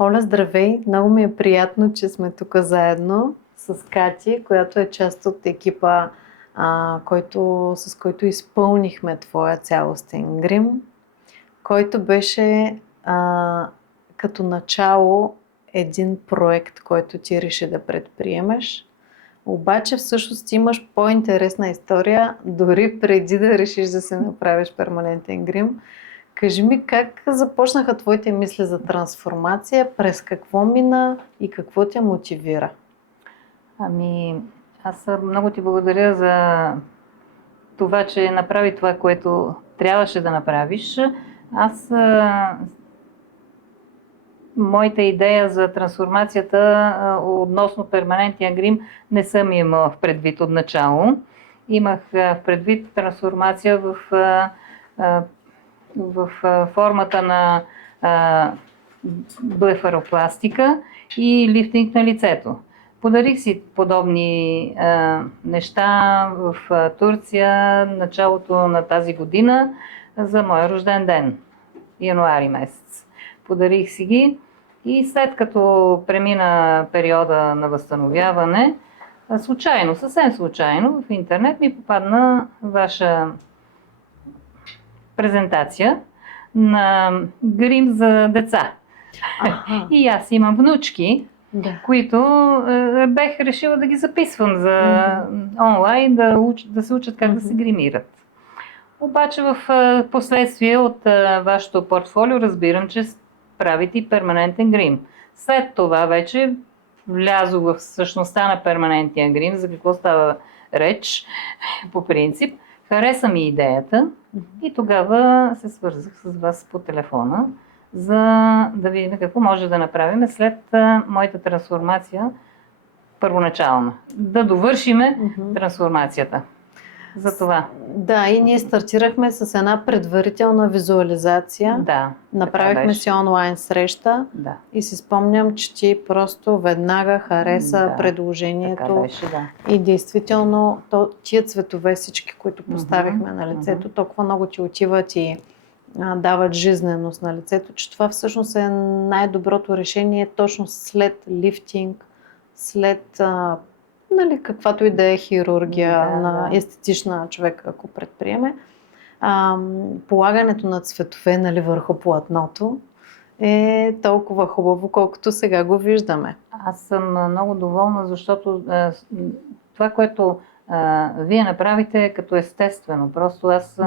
Оля, здравей! Много ми е приятно, че сме тук заедно с Кати, която е част от екипа, с който изпълнихме твоя цялостен грим, който беше като начало един проект, който ти реши да предприемеш. Обаче всъщност имаш по-интересна история, дори преди да решиш да се направиш перманентен грим. Кажи ми как започнаха твоите мисли за трансформация, през какво мина и какво те мотивира? Аз много ти благодаря за това, че направи това, което трябваше да направиш. Моята идея за трансформацията относно перманентния грим не съм имала в предвид от начало. Имах в предвид трансформация в формата на блефаропластика и лифтинг на лицето. Подарих си подобни неща в Турция началото на тази година за моя рожден ден, януари месец. Подарих си ги и след като премина периода на възстановяване, случайно, съвсем случайно, в интернет ми попадна ваша презентация на грим за деца. И аз имам внучки, които бех решила да ги записвам за онлайн, да се учат как да се гримират. Обаче в последствие от вашето портфолио разбирам, че правите и перманентен грим. След това вече влязох в същността на перманентния грим, за какво става реч по принцип. Хареса ми идеята и тогава се свързах с вас по телефона, за да видим какво може да направим след моята трансформация първоначална. Да довършиме трансформацията. За това. Да, и ние стартирахме с една предварителна визуализация. Да. Направихме си онлайн среща и си спомням, че ти просто веднага хареса предложението. Така беше, да. И действително тия цветове всички, които поставихме на лицето, толкова много ти отиват и дават жизненост на лицето, че това всъщност е най-доброто решение точно след лифтинг, след каквато и да е хирургия на естетична човек, ако предприеме. Полагането на цветове върху платното е толкова хубаво, колкото сега го виждаме. Аз съм много доволна, защото това, което вие направите е като естествено. Просто аз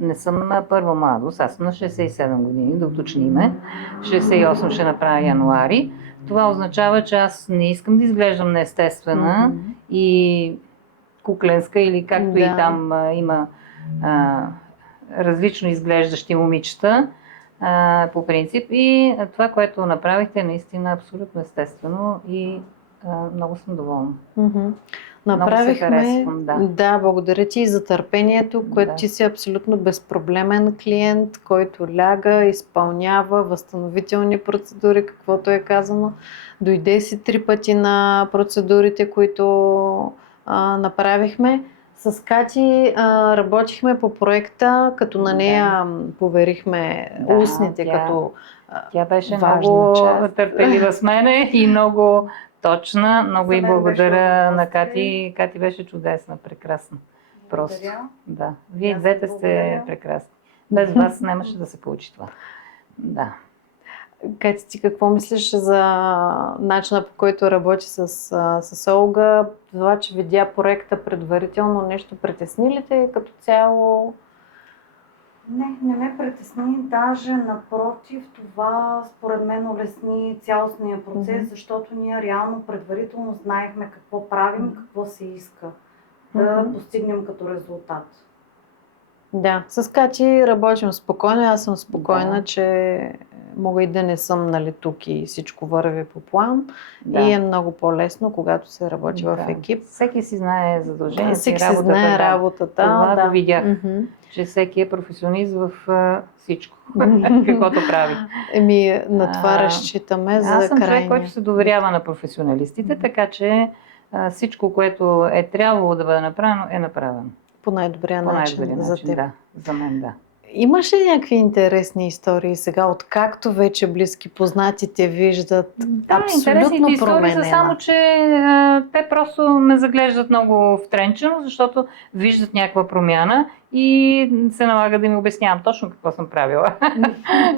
не съм на първа младост, аз съм на 67 години, да уточниме. 68 ще направя януари. Това означава, че аз не искам да изглеждам неестествена и кукленска, или както и там има различно изглеждащи момичета по принцип. И това, което направихте, е наистина абсолютно естествено и много съм доволна. Направихме, благодаря ти и за търпението, което ти си абсолютно безпроблемен клиент, който ляга, изпълнява възстановителни процедури, каквото е казано. Дойде си 3 пъти на процедурите, които направихме. С Кати работихме по проекта, като на нея поверихме устните, тя беше много търпелива с мене и много точна. Много и благодаря на Кати. Кати беше чудесна, прекрасна. Просто. Да. Вие двете сте прекрасни. Без вас нямаше да се получи това. Да. Кати, ти какво мислиш за начина, по който работи с Олга? Това, че видя проекта предварително, нещо притесни ли те като цяло? Не ме притесни, даже напротив, това според мен улесни цялостния процес, защото ние реално предварително знаехме какво правим, какво се иска да постигнем като резултат. Да, с Кати работим спокойно, аз съм спокойна, че мога и да не съм тук и всичко върви по план. И е много по-лесно, когато се работи в екип. Всеки си знае задължението, всеки си знае работата. Това го видях, че всеки е професионалист в всичко, каквото прави. На това разчитаме за крайния. Аз съм човек, който се доверява на професионалистите, така че всичко, което е трябвало да бъде направено, е направено. По най-добрия начин за теб. Да, за мен, да. Имаш ли някакви интересни истории сега, откакто вече близки познати те виждат Да, абсолютно интересните истории са променена? само, че те просто ме заглеждат много втренчено, защото виждат някаква промяна и се налага да ми обяснявам точно какво съм правила.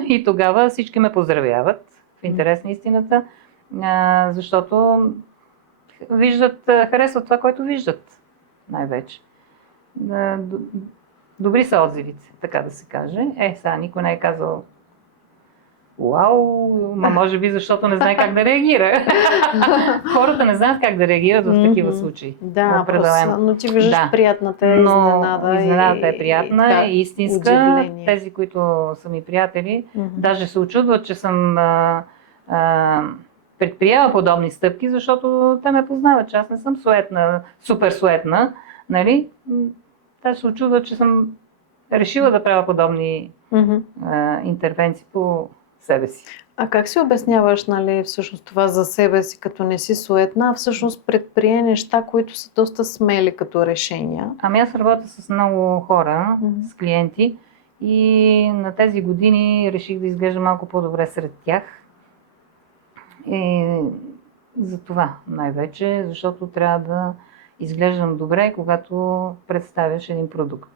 И тогава всички ме поздравяват, в интерес на истината, защото виждат, харесват това, което виждат най-вече. Добри са отзивите, така да се каже. Сега никой не е казал вау, може би защото не знае как да реагира. Хората не знаят как да реагират в такива случаи. Да, определено. Но ти виждаш приятната изненада. Изненадата е приятна и истинска. Удивление. Тези, които са ми приятели, даже се очудват, че съм предприела подобни стъпки, защото те ме познават, че аз не съм суетна, супер суетна, нали? Те се очудват, че съм решила да правя подобни интервенции по себе си. А как си обясняваш, нали, всъщност това за себе си, като не си суетна, а всъщност предприе неща, които са доста смели като решения? Ами аз работя с много хора, с клиенти и на тези години реших да изглежда малко по-добре сред тях. И за това най-вече, защото трябва да изглеждам добре, когато представяш един продукт.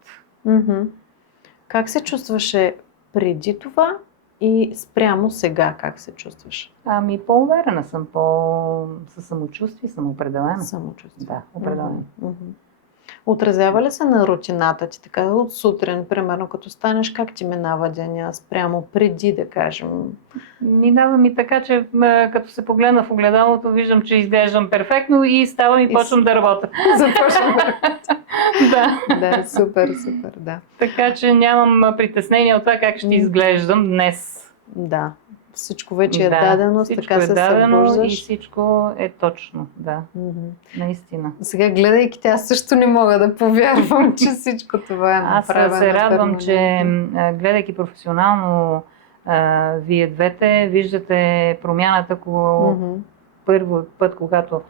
Как се чувстваше преди това и спрямо сега как се чувстваш? Ами по-уверена съм, със самочувствие, самоопределена. Самочувствие. Да, определено. Отразява ли се на рутината ти, така от сутрин, примерно като станеш, как ти минава деня спрямо преди, да кажем? Минава ми така, че като се погледна в огледалото, виждам, че изглеждам перфектно и ставам и почвам да работя. Започвам да работя. Да, супер, да. Така че нямам притеснение от това как ще изглеждам днес. Да, всичко вече е дадено, така се събуждаш. И всичко е точно, да. Наистина. Сега, гледайки те, аз също не мога да повярвам, че всичко това е направено. Аз се радвам, че гледайки професионално вие двете, виждате промяната първо път, когато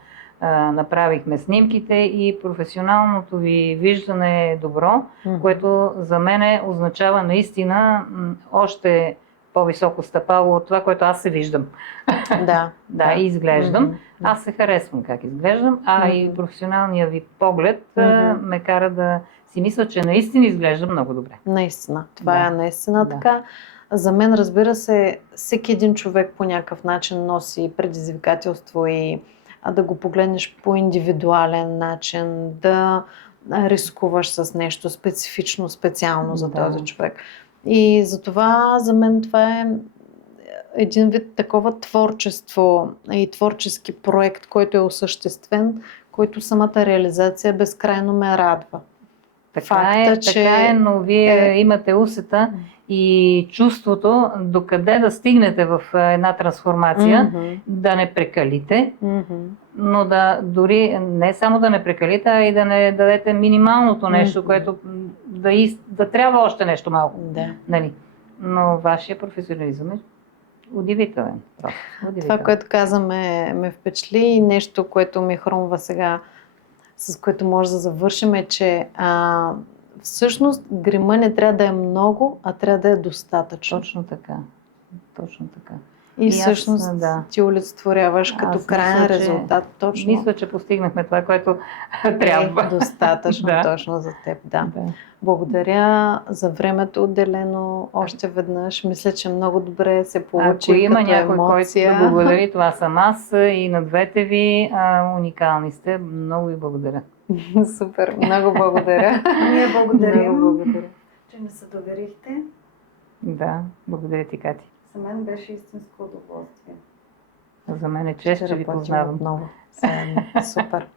направихме снимките и професионалното ви виждане е добро, което за мен означава наистина още по-високо стъпало от това, което аз се виждам. Да, и изглеждам. Аз се харесвам как изглеждам, и професионалният ви поглед ме кара да си мисля, че наистина изглеждам много добре. Наистина. Това е наистина така. За мен, разбира се, всеки един човек по някакъв начин носи предизвикателство и да го погледнеш по индивидуален начин, да рискуваш с нещо специфично, специално за този човек. И затова за мен това е един вид такова творчество и творчески проект, който е осъществен, който самата реализация безкрайно ме радва. Така е, но вие имате усета и чувството докъде да стигнете в една трансформация, да не прекалите, но дори не само да не прекалите, а и да не дадете минималното нещо, което да трябва още нещо малко. Нали? Но вашия професионализъм е удивителен. Това, което казваме, ме впечатли и нещо, което ми хрумва сега, с което може да завършим, е, че всъщност грима не трябва да е много, а трябва да е достатъчно. Точно така. И всъщност ти олицетворяваш като краен резултат. Точно. Мисля, че постигнахме това, което трябва. Достатъчно точно за теб. Да. Благодаря за времето отделено още веднъж. Мисля, че много добре се получи. Ако има някой, който да благодари, това съм аз и на двете ви. Уникални сте. Много ви благодаря. Супер, много благодаря. Ние благодарим, много благодаря, че не се доверихте. Да, благодаря ти, Кати. За мен беше истинско удоволствие. За мен е чест, че ви познавам. Отново. Супер.